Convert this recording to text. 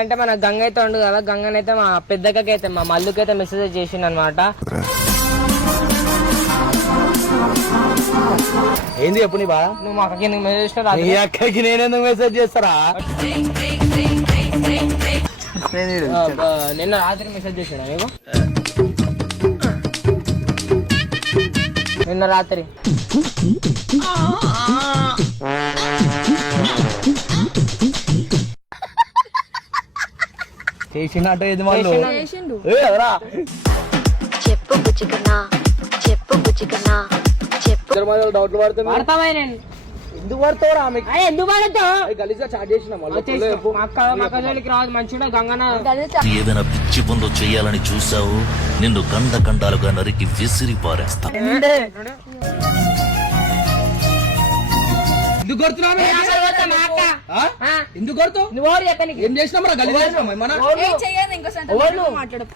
అంటే మన గంగ అయితే ఉండు కదా, గంగనైతే మా పెద్దకైతే మా మల్లుకైతే మెసేజ్ చేసిండు అనమాట. ఏంది చెప్పు నీ బాధ? నువ్వు మా అక్కకి ఎందుకు మెసేజ్ చేసినా? నీ అక్కకి నేనెందుకు మెసేజ్ చేస్తారా? నిన్న రాత్రి మెసేజ్ చేసినా నీకు? నిన్న రాత్రి చేసినట్టు ఇది మళ్ళీ చెప్పు బుచ్చికన్నా, చెప్పు బుచ్చికన్నా, చెప్పు. డౌట్లు పడుతుంది. పడతావా? నేను ఎందుకు పడతావురా? ఎందుకు పడతావు? గలీజ్గా చాట్ చేసిన అక్కడికి రాదు మంచిగా గంగన. ఏదైనా పిచ్చి పనులు చేయాలని చూసావు, నిన్ను కండ కండాలుగా నరికి విసిరి పారేస్తా. ఎందుకు కొడుతున్నావు? ఎందుకు కొడుతావు? నువ్వు ఏం చేసినాం రా? గలీజ్ చేసినాం చేయదు ఇంకోసారి మాట్లాడు.